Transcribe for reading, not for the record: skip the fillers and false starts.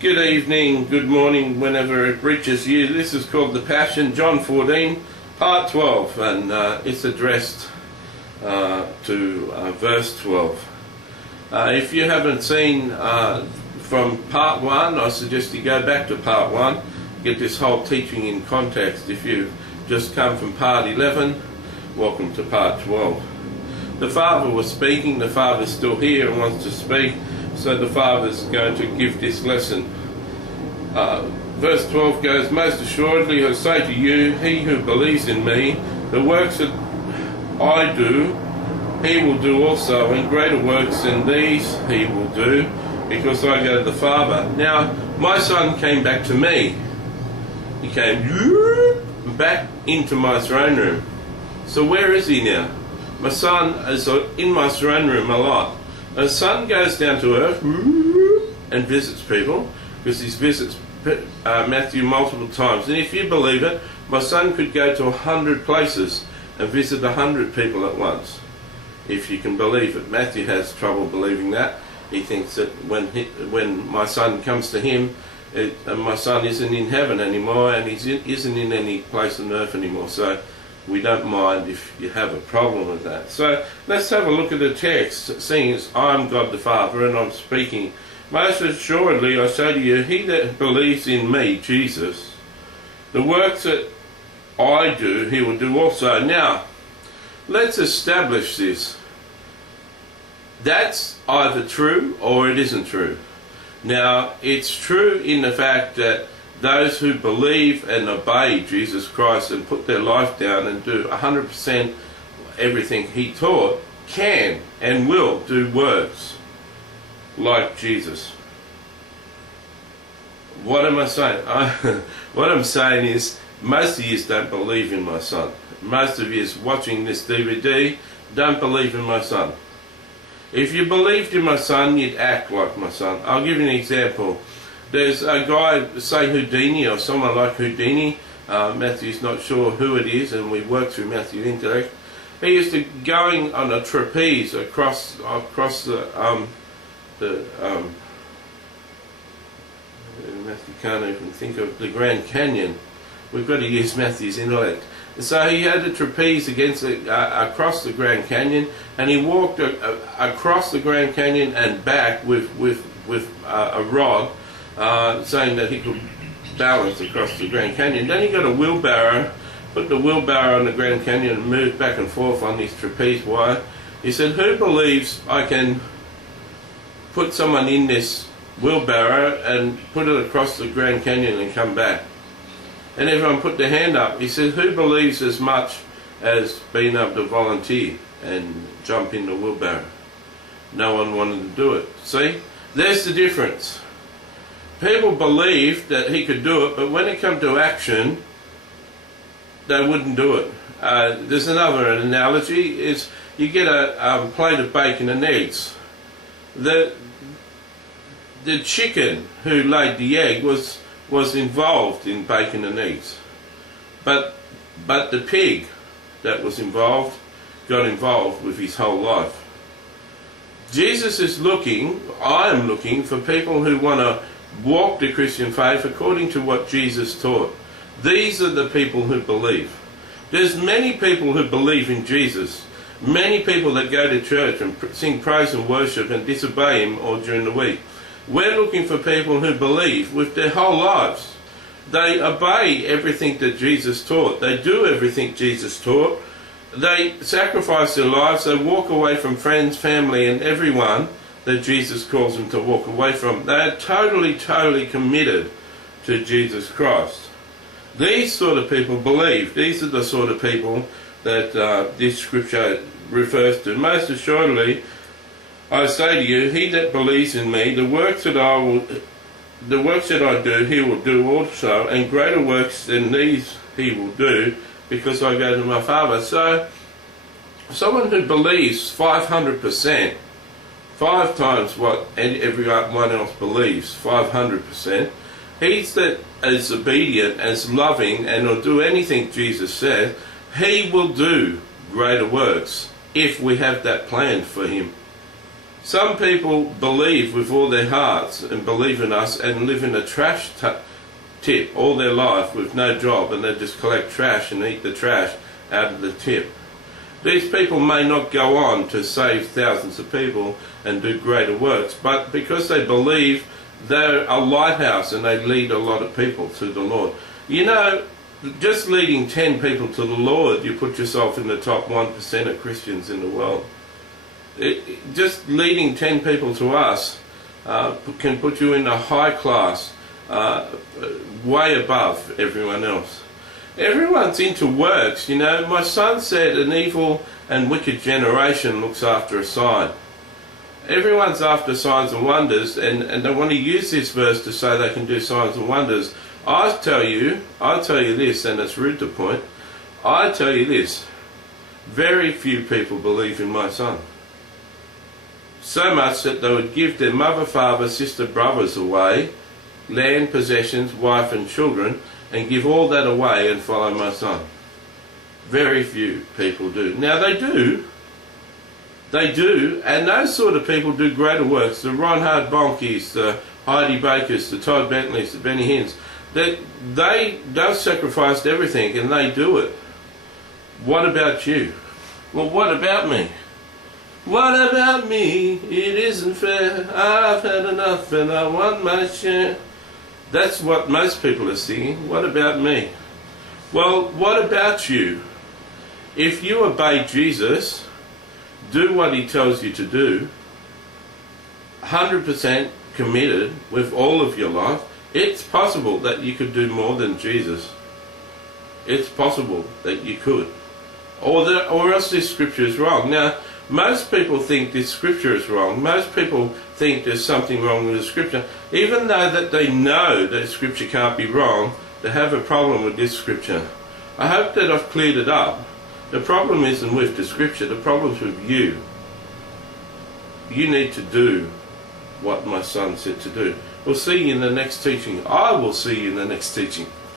Good evening, good morning, whenever it reaches you. This is called The Passion, John 14, part 12, and it's addressed to verse 12. If you haven't seen from part 1, I suggest you go back to part 1, get this whole teaching in context. If you've just come from part 11, welcome to part 12. The Father was speaking, the Father's still here and wants to speak, so the Father's going to give this lesson. Verse 12 goes, "Most assuredly I say to you, he who believes in me, the works that I do, he will do also, and greater works than these he will do, because I go to the Father." Now, my son came back to me. He came back into my throne room. So where is he now? My son is in my throne room a lot. The son goes down to earth and visits people, because he visits Matthew multiple times. And if you believe it, my son could go to 100 places and visit 100 people at once, if you can believe it. Matthew has trouble believing that. He thinks that when my son comes to him, my son isn't in heaven anymore, and he isn't in any place on earth anymore. So we don't mind if you have a problem with that. So let's have a look at the text, seeing as I'm God the Father and I'm speaking. Most assuredly I say to you, he that believes in me, Jesus, the works that I do, he will do also. Now, let's establish this. That's either true or it isn't true. Now, it's true in the fact that those who believe and obey Jesus Christ and put their life down and do 100% everything he taught can and will do works like Jesus. What am I saying? What I'm saying is, most of you don't believe in my son. Most of you watching this DVD don't believe in my son. If you believed in my son, you'd act like my son. I'll give you an example. There's a guy, say Houdini, or someone like Houdini. Matthew's not sure who it is, and we work through Matthew intellect. He used to going on a trapeze across Matthew can't even think of the Grand Canyon. We've got to use Matthew's intellect. So he had a trapeze across the Grand Canyon, and he walked across the Grand Canyon and back with a rod, saying that he could balance across the Grand Canyon. Then he got a wheelbarrow, put the wheelbarrow on the Grand Canyon and moved back and forth on this trapeze wire. He said, "Who believes I can put someone in this wheelbarrow and put it across the Grand Canyon and come back?" And everyone put their hand up. He said, "Who believes as much as being able to volunteer and jump in the wheelbarrow?" No one wanted to do it. See? There's the difference. People believed that he could do it, but when it came to action, they wouldn't do it. There's another analogy, is you get a plate of bacon and eggs. The chicken who laid the egg was involved in bacon and eggs, but the pig that was involved got involved with his whole life. Jesus is looking, I am looking, for people who want to walk the Christian faith according to what Jesus taught. These are the people who believe. There's many people who believe in Jesus, many people that go to church and sing praise and worship and disobey him all during the week. We're looking for people who believe with their whole lives. They obey everything that Jesus taught. They do everything Jesus taught. They sacrifice their lives. They walk away from friends, family, and everyone that Jesus calls them to walk away from. They are totally, totally committed to Jesus Christ. These sort of people believe. These are the sort of people that this scripture refers to. Most assuredly, I say to you, he that believes in me, the works that I do, he will do also, and greater works than these he will do, because I go to my Father. So, someone who believes 500%, 5 times what everyone else believes, 500%, he's that is obedient, as loving, and will do anything Jesus said, he will do greater works, if we have that planned for him. Some people believe with all their hearts and believe in us and live in a trash tip all their life with no job, and they just collect trash and eat the trash out of the tip. These people may not go on to save thousands of people and do greater works, but because they believe, they're a lighthouse and they lead a lot of people to the Lord. You know, just leading 10 people to the Lord, you put yourself in the top 1% of Christians in the world. Just leading 10 people to us can put you in a high class, way above everyone else. Everyone's into works, you know. My son said an evil and wicked generation looks after a sign. Everyone's after signs and wonders, and they want to use this verse to say they can do signs and wonders. I tell you this, and it's rude to point, I tell you this, very few people believe in my son. So much that they would give their mother, father, sister, brothers away, land, possessions, wife and children, and give all that away and follow my son. Very few people do. Now they do, and those sort of people do greater works. The Ron Hard Bonkies, the Heidi Bakers, the Todd Bentleys, the Benny Hinns, they've sacrificed everything and they do it. What about you? Well, what about me? What about me? It isn't fair. I've had enough and I want my share. That's what most people are singing. What about me? Well, what about you? If you obey Jesus, do what he tells you to do, 100% committed with all of your life, it's possible that you could do more than Jesus. It's possible that you could. Or else this scripture is wrong. Now, most people think this scripture is wrong. Most people think there's something wrong with the scripture. Even though that they know that scripture can't be wrong, they have a problem with this scripture. I hope that I've cleared it up. The problem isn't with the scripture, the problem's with you. You need to do what my son said to do. We'll see you in the next teaching. I will see you in the next teaching.